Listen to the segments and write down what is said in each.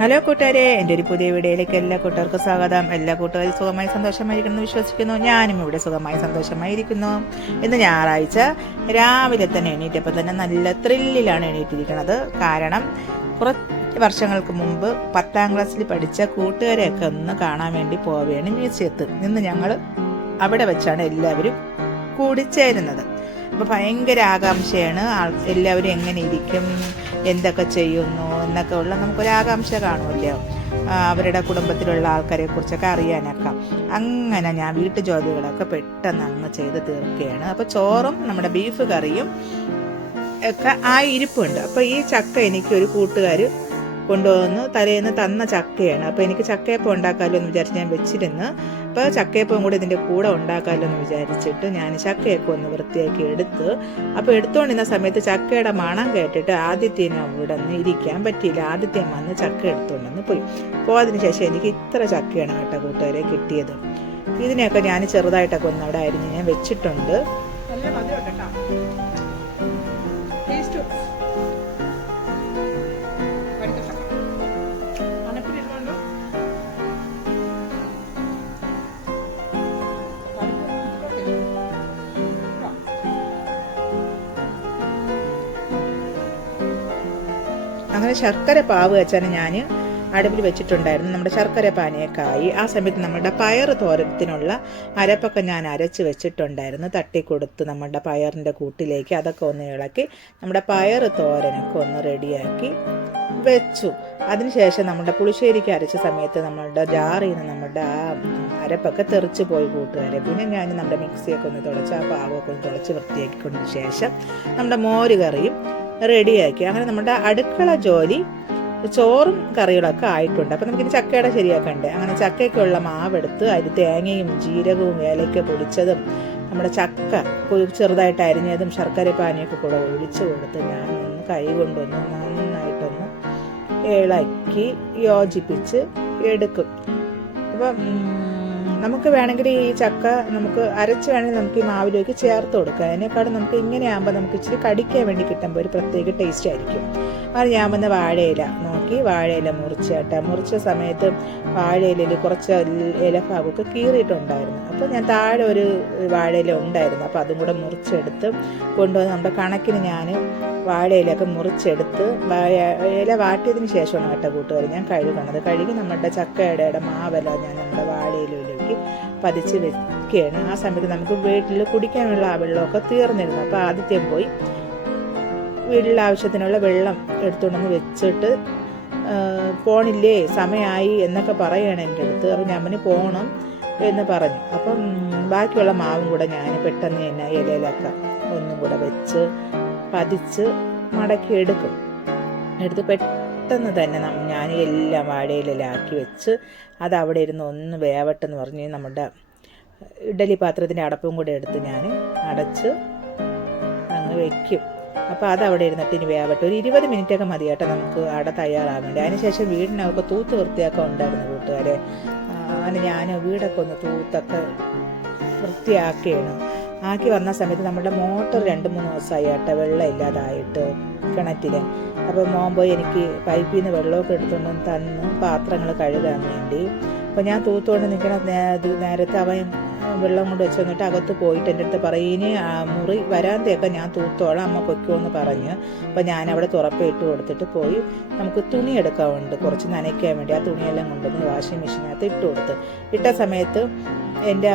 Hello കൂട്ടുകാരെ, എൻ്റെ ഒരു പുതിയ വീഡിയോയിലേക്ക് എല്ലാ കൂട്ടുകാർക്കും സ്വാഗതം. എല്ലാ കൂട്ടുകാരും സുഖമായി സന്തോഷമായിരിക്കുന്നു വിശ്വസിക്കുന്നു. ഞാനും ഇവിടെ സുഖമായി സന്തോഷമായിരിക്കുന്നു. ഇന്ന് ഞായറാഴ്ച രാവിലെ തന്നെ എണീറ്റപ്പോൾ തന്നെ നല്ല ത്രില്ലിലാണ് എണീറ്റിരിക്കുന്നത്. കാരണം കുറച്ച് വർഷങ്ങൾക്ക് മുമ്പ് 10ാം ക്ലാസ്സിൽ പഠിച്ച കൂട്ടുകാരെയൊക്കെ ഒന്ന് കാണാൻ വേണ്ടി പോവുകയാണ് മ്യൂസിയത്തിൽ. ഇന്ന് ഞങ്ങൾ അവിടെ വെച്ചാണ് എല്ലാവരും കൂടിച്ചേരുന്നത്. അപ്പോൾ ഭയങ്കര ആകാംക്ഷയാണ്. എല്ലാവരും എങ്ങനെ ഇരിക്കും, എന്തൊക്കെ ചെയ്യുന്നു എന്നൊക്കെ ഉള്ള നമുക്കൊരാകാംക്ഷ കാണുമല്ലോ, അവരുടെ കുടുംബത്തിലുള്ള ആൾക്കാരെ കുറിച്ചൊക്കെ അറിയാനൊക്കെ. അങ്ങനെ ഞാൻ വീട്ടു ജോലികളൊക്കെ പെട്ടെന്ന് അങ്ങ് ചെയ്ത് തീർക്കുകയാണ്. അപ്പോൾ ചോറും നമ്മുടെ ബീഫ് കറിയും ഒക്കെ ഇരിപ്പുണ്ട്. അപ്പോൾ ഈ ചക്ക എനിക്കൊരു കൂട്ടുകാർ കൊണ്ടുവന്ന് തലേന്ന് തന്ന ചക്കയാണ്. അപ്പോൾ എനിക്ക് ചക്കയപ്പം ഉണ്ടാക്കാമല്ലോ എന്ന് വിചാരിച്ച് ഞാൻ വെച്ചിരുന്നു. അപ്പോൾ ചക്കയപ്പം കൂടി ഇതിൻ്റെ കൂടെ ഉണ്ടാക്കാമല്ലോ എന്ന് വിചാരിച്ചിട്ട് ഞാൻ ചക്കയൊക്കെ ഒന്ന് വൃത്തിയാക്കി എടുത്ത്. അപ്പോൾ എടുത്തുകൊണ്ടിരുന്ന സമയത്ത് ചക്കയുടെ മണം കേട്ടിട്ട് ആദ്യത്തേനും അവിടെ നിന്ന് ഇരിക്കാൻ പറ്റിയില്ല. ആദ്യത്തെ വന്ന് ചക്ക എടുത്തുകൊണ്ടെന്ന് പോയി. പോയതിന് ശേഷം എനിക്ക് ഇത്ര ചക്കയാണ് കേട്ടോ കൂട്ടുകാരെ കിട്ടിയത്. ഇതിനെയൊക്കെ ഞാൻ ചെറുതായിട്ടൊക്കെ ഒന്ന് അവിടെ അരിഞ്ഞ് ഞാൻ വെച്ചിട്ടുണ്ട്. നല്ല മധുരം കേട്ടോ. അങ്ങനെ ശർക്കര പാവ് വെച്ചാണ് ഞാൻ അടുപ്പിൽ വെച്ചിട്ടുണ്ടായിരുന്നു. നമ്മുടെ ശർക്കര പാനിയൊക്കെയായി. ആ സമയത്ത് നമ്മുടെ പയർ തോരത്തിനുള്ള അരപ്പൊക്കെ ഞാൻ അരച്ച് വെച്ചിട്ടുണ്ടായിരുന്നു. തട്ടിക്കൊടുത്ത് നമ്മുടെ പയറിൻ്റെ കൂട്ടിലേക്ക് അതൊക്കെ ഒന്ന് ഇളക്കി നമ്മുടെ പയർ തോരനൊക്കെ ഒന്ന് റെഡിയാക്കി വെച്ചു. അതിനുശേഷം നമ്മുടെ പുളിശ്ശേരിക്ക് അരച്ച സമയത്ത് നമ്മളുടെ ജാറിൽ നിന്ന് നമ്മുടെ ആ അരപ്പൊക്കെ തെറിച്ച് പോയി കൂട്ടുകാരെ. പിന്നെ ഞാൻ നമ്മുടെ മിക്സിയൊക്കെ ഒന്ന് തുടച്ച് ആ പാവൊക്കെ ഒന്ന് തുടച്ച് വൃത്തിയാക്കിക്കൊണ്ടതിന് ശേഷം നമ്മുടെ മോര് കറിയും റെഡിയാക്കി. അങ്ങനെ നമ്മുടെ അടുക്കള ജോലി ചോറും കറികളൊക്കെ ആയിട്ടുണ്ട്. അപ്പം നമുക്കിനി ചക്കയുടെ ശരിയാക്കണ്ടേ. അങ്ങനെ ചക്കയ്ക്കുള്ള മാവെടുത്ത് അതിൽ തേങ്ങയും ജീരകവും ഏലക്ക പൊടിച്ചതും നമ്മുടെ ചക്ക ചെറുതായിട്ട് അരിഞ്ഞതും ശർക്കര പാനിയൊക്കെ കൂടെ ഒഴിച്ചു കൊടുത്ത് ഞാനൊന്ന് കൈ കൊണ്ടൊന്ന് നന്നായിട്ടൊന്ന് ഇളക്കി യോജിപ്പിച്ച് എടുക്കും. അപ്പം നമുക്ക് വേണമെങ്കിൽ ഈ ചക്ക നമുക്ക് അരച്ച് വേണമെങ്കിൽ നമുക്ക് ഈ മാവിലേക്ക് ചേർത്ത് കൊടുക്കാം. അതിനേക്കാളും നമുക്ക് ഇങ്ങനെ ആകുമ്പോൾ നമുക്ക് ഇച്ചിരി കടിക്കാൻ വേണ്ടി കിട്ടുമ്പോൾ ഒരു പ്രത്യേക ടേസ്റ്റ് ആയിരിക്കും. അത് ഞാൻ വന്ന് വാഴയില നോക്കി വാഴയില മുറിച്ച സമയത്ത് വാഴയിലയിൽ കുറച്ച് ഇലഭാഗമൊക്കെ കീറിയിട്ടുണ്ടായിരുന്നു. അപ്പോൾ ഞാൻ താഴെ ഒരു വാഴയില ഉണ്ടായിരുന്നു. അപ്പോൾ അതും കൂടെ മുറിച്ചെടുത്ത് കൊണ്ടുവന്ന് നമ്മുടെ കണക്കിന് ഞാൻ വാഴയിലൊക്കെ മുറിച്ചെടുത്ത് ഇല വാട്ടിയതിന് ശേഷമാണ് കേട്ടോ കൂട്ടുകാർ ഞാൻ കഴുകി നമ്മുടെ ചക്കയുടെ മാവല ഞാൻ നമ്മുടെ വാഴയിലയിലേക്ക് പതിച്ച് വെക്കുകയാണ്. ആ സമയത്ത് നമുക്ക് വീട്ടിൽ കുടിക്കാനുള്ള ആ വെള്ളമൊക്കെ തീർന്നിരുന്നു. അപ്പോൾ ആദ്യത്തെ പോയി വീട്ടിലെ ആവശ്യത്തിനുള്ള വെള്ളം എടുത്തുകൊണ്ടൊന്ന് വെച്ചിട്ട് പോണില്ലേ സമയമായി എന്നൊക്കെ പറയുകയാണ് എൻ്റെ അടുത്ത്. അപ്പം ഞമ്മന് പോകണം എന്ന് പറഞ്ഞു. അപ്പം ബാക്കിയുള്ള മാവും കൂടെ ഞാൻ പെട്ടെന്ന് തന്നെ ഇലയിലൊക്കെ ഒന്നും കൂടെ വെച്ച് പതിച്ച് മടക്കി എടുത്ത് പെട്ടെന്ന് തന്നെ ഞാൻ എല്ലാം വാഴയിലാക്കി വെച്ച് അത് അവിടെ ഇരുന്ന് ഒന്ന് വേവട്ടെന്ന് പറഞ്ഞ് നമ്മുടെ ഇഡലി പാത്രത്തിൻ്റെ അടപ്പും കൂടെ എടുത്ത് ഞാൻ അടച്ച് അങ്ങ് വയ്ക്കും. അപ്പോൾ അതവിടെ ഇരുന്നിട്ട് ഇനി വേവട്ടെ. ഒരു 20 മിനിറ്റൊക്കെ മതി കേട്ടോ നമുക്ക് അട തയ്യാറാകാൻ വേണ്ടി. അതിനുശേഷം വീടിനൊക്കെ തൂത്ത് വൃത്തിയാക്കാൻ ഉണ്ടായിരുന്നു കൂട്ടുകാരെ. അങ്ങനെ ഞാൻ വീടൊക്കെ ഒന്ന് തൂത്തൊക്കെ വൃത്തിയാക്കുകയാണ്. ആക്കി വന്ന സമയത്ത് നമ്മുടെ മോട്ടർ 2-3 ദിവസമായി കേട്ടോ വെള്ളം ഇല്ലാതായിട്ട് കിണറ്റിൽ. അപ്പോൾ മോൻ പോയി എനിക്ക് പൈപ്പിൽ നിന്ന് വെള്ളമൊക്കെ എടുത്തുകൊണ്ട് തന്ന് പാത്രങ്ങൾ കഴുകാൻ വേണ്ടി. അപ്പോൾ ഞാൻ തൂത്തുകൊണ്ട് നിൽക്കണ നേരത്തെ അവൻ വെള്ളം കൊണ്ട് വെച്ച് വന്നിട്ട് അകത്ത് പോയിട്ട് എൻ്റെ അടുത്ത് പറയും ഇനി മുറി വരാന്തെയൊക്കെ ഞാൻ തൂത്തോളാം അമ്മ പൊയ്ക്കുമെന്ന് പറഞ്ഞ്. അപ്പോൾ ഞാൻ അവിടെ തുറപ്പിട്ട് കൊടുത്തിട്ട് പോയി നമുക്ക് തുണി എടുക്കാറുണ്ട് കുറച്ച് നനയ്ക്കാൻ വേണ്ടി. ആ തുണിയെല്ലാം കൊണ്ടുവന്ന് വാഷിംഗ് മെഷീനകത്ത് ഇട്ട സമയത്ത് എൻ്റെ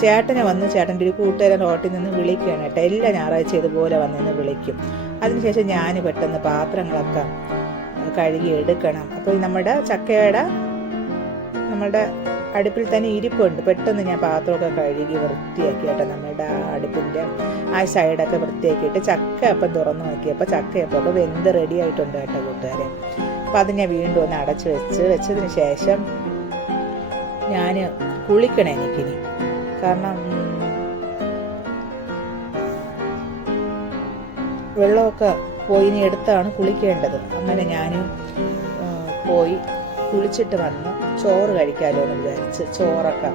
ചേട്ടനെ വന്ന് ചേട്ടൻ്റെ ഒരു കൂട്ടുകാരൻ റോട്ടിൽ നിന്ന് വിളിക്കുകയാണ് കേട്ടോ. എല്ലാ ഞായറാഴ്ച ഇതുപോലെ വന്നെന്ന് വിളിക്കും. അതിനുശേഷം ഞാൻ പെട്ടെന്ന് പാത്രങ്ങളൊക്കെ കഴുകി എടുക്കണം. അപ്പോൾ നമ്മുടെ ചക്കയുടെ നമ്മുടെ അടുപ്പിൽ തന്നെ ഇരിപ്പുണ്ട്. പെട്ടെന്ന് ഞാൻ പാത്രമൊക്കെ കഴുകി വൃത്തിയാക്കി കേട്ടോ. നമ്മുടെ അടുപ്പിൻ്റെ ആ സൈഡൊക്കെ വൃത്തിയാക്കിയിട്ട് ചക്കയപ്പം തുറന്നു നോക്കിയപ്പോൾ ചക്കയപ്പൊക്കെ വെന്ത് റെഡി ആയിട്ടുണ്ട് കേട്ടോ കൂട്ടുകാരെ. അപ്പോൾ അത് ഞാൻ വീണ്ടും ഒന്ന് അടച്ച് വെച്ചതിന് ശേഷം ഞാൻ കുളിക്കണം എനിക്കിനി. കാരണം വെള്ളമൊക്കെ പോയി ഇനി എടുത്താണ് കുളിക്കേണ്ടത്. അങ്ങനെ ഞാൻ പോയി കുളിച്ചിട്ട് വന്ന് ചോറ് കഴിക്കാമല്ലോ എന്ന് വിചാരിച്ച് ചോറൊക്കെ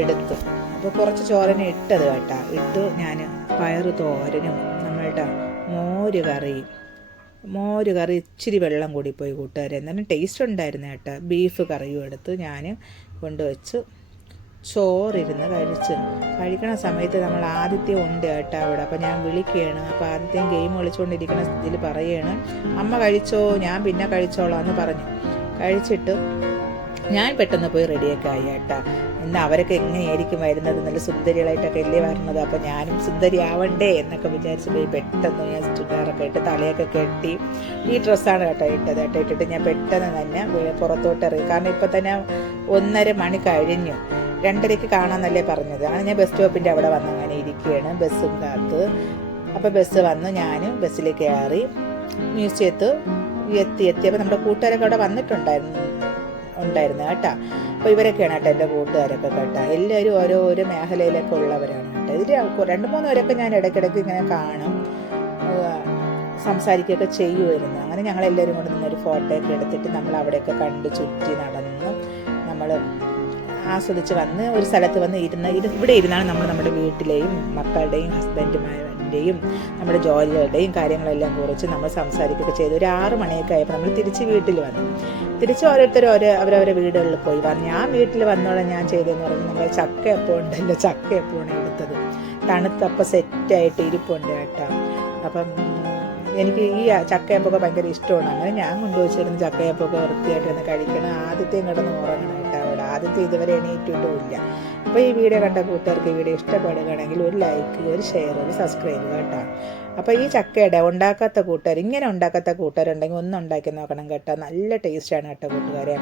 എടുത്തു. അപ്പോൾ കുറച്ച് ചോരനെ ഇട്ടത് കേട്ടോ. ഇട്ട് ഞാൻ പയറ് തോരനും നമ്മളുടെ മോര് കറിയും മോര് കറി ഇച്ചിരി വെള്ളം കൂടിപ്പോയി കൂട്ടുകാരെ, എന്നാലും ടേസ്റ്റ് ഉണ്ടായിരുന്നു കേട്ടോ. ബീഫ് കറിയും എടുത്ത് ഞാൻ കൊണ്ടുവച്ച് ചോറിരുന്ന് കഴിക്കണ സമയത്ത് നമ്മൾ ആദ്യത്തെ ഉണ്ട് കേട്ടോ അവിടെ. അപ്പോൾ ഞാൻ വിളിക്കുകയാണ്. അപ്പോൾ ആദ്യത്തെയും ഗെയിം കളിച്ചുകൊണ്ടിരിക്കുന്ന ഇതിൽ പറയുകയാണ്, അമ്മ കഴിച്ചോ, ഞാൻ പിന്നെ കഴിച്ചോളാം എന്ന് പറഞ്ഞു. കഴിച്ചിട്ട് ഞാൻ പെട്ടെന്ന് പോയി റെഡിയൊക്കെ ആയി കേട്ടോ. ഇന്ന് അവരൊക്കെ എങ്ങനെയായിരിക്കും വരുന്നത്, നല്ല സുന്ദരികളായിട്ടൊക്കെ അല്ലേ വരുന്നത്, അപ്പോൾ ഞാനും സുന്ദരി ആവണ്ടേ എന്നൊക്കെ വിചാരിച്ച് പോയി പെട്ടെന്ന് ഞാൻ ചുരിദാറൊക്കെ ഇട്ട് തലയൊക്കെ കെട്ടി ഈ ഡ്രസ്സാണ് കേട്ടോ ഇട്ടത് കേട്ടോ. ഇട്ടിട്ട് ഞാൻ പെട്ടെന്ന് തന്നെ പുറത്തോട്ട് ഇറങ്ങി. കാരണം ഇപ്പം തന്നെ 1:30 മണി കഴിഞ്ഞു. 2:30 കാണാമെന്നല്ലേ പറഞ്ഞത്. അങ്ങനെ ഞാൻ ബസ് സ്റ്റോപ്പിൻ്റെ അവിടെ വന്ന് അങ്ങനെ ഇരിക്കുകയാണ് ബസ്സും കാത്ത്. അപ്പോൾ ബസ് വന്ന് ഞാൻ ബസ്സിലേക്ക് കയറി മ്യൂസിയത്ത് എത്തിയപ്പോൾ നമ്മുടെ കൂട്ടുകാരൊക്കെ അവിടെ വന്നിട്ടുണ്ടായിരുന്നു കേട്ടോ. അപ്പോൾ ഇവരൊക്കെയാണ് കേട്ടോ എൻ്റെ കൂട്ടുകാരൊക്കെ കേട്ടോ. എല്ലാവരും ഓരോ മേഖലയിലൊക്കെ ഉള്ളവരാണ് കേട്ടോ. ഇതിൽ 2-3 പേരൊക്കെ ഞാൻ ഇടയ്ക്കിടയ്ക്ക് ഇങ്ങനെ കാണും, സംസാരിക്കുകയൊക്കെ ചെയ്യുമായിരുന്നു. അങ്ങനെ ഞങ്ങളെല്ലാവരും കൂടെ നിന്നൊരു ഫോട്ടോയൊക്കെ എടുത്തിട്ട് നമ്മൾ അവിടെയൊക്കെ കണ്ട് ചുറ്റി നടന്ന് നമ്മൾ ആസ്വദിച്ച് വന്ന് ഒരു സ്ഥലത്ത് വന്ന് ഇവിടെ ഇരുന്നാണ് നമ്മൾ നമ്മുടെ വീട്ടിലെയും മക്കളുടെയും ഹസ്ബൻഡുമാരുടെയും നമ്മുടെ ജോലികളുടെയും കാര്യങ്ങളെല്ലാം കുറിച്ച് നമ്മൾ സംസാരിക്കുകയൊക്കെ ചെയ്തു. ഒരു 6 മണിയൊക്കെ ആയപ്പോൾ നമ്മൾ തിരിച്ച് വീട്ടിൽ വന്നു. തിരിച്ച് ഓരോരുത്തരും അവരവരെ വീടുകളിൽ പോയി വന്നു. ഞാൻ വീട്ടിൽ വന്നോളാം ഞാൻ ചെയ്തതെന്ന് പറഞ്ഞാൽ നമ്മൾ ചക്കയപ്പം ഉണ്ടല്ലോ, ചക്കയപ്പമാണ് എടുത്തത്. തണുത്തപ്പം സെറ്റായിട്ട് ഇരിപ്പുണ്ട് കേട്ടോ. അപ്പം എനിക്ക് ഈ ചക്കയപ്പൊക്കെ ഭയങ്കര ഇഷ്ടമാണ്. അങ്ങനെ ഞാൻ കൊണ്ടുവച്ചിരുന്ന ചക്കയപ്പൊക്കെ വൃത്തിയായിട്ട് ഒന്ന് കഴിക്കണം. ആദ്യത്തെയും കിടന്ന് ഉറങ്ങണം കേട്ടോ അവിടെ. ആദ്യത്തെ ഇതുവരെ എണീറ്റിട്ടുമില്ല. അപ്പോൾ ഈ വീഡിയോ കണ്ട കൂട്ടുകാർക്ക് ഈ വീഡിയോ ഇഷ്ടപ്പെടുകയാണെങ്കിൽ ഒരു ലൈക്ക്, ഒരു ഷെയർ, ഒരു സബ്സ്ക്രൈബ് കേട്ടോ. അപ്പോൾ ഈ ചക്കയുടെ ഇങ്ങനെ ഉണ്ടാക്കാത്ത കൂട്ടുകാരുണ്ടെങ്കിൽ ഒന്ന് ഉണ്ടാക്കി നോക്കണം കേട്ടോ. നല്ല ടേസ്റ്റാണ് കേട്ടോ കൂട്ടുകാരെ.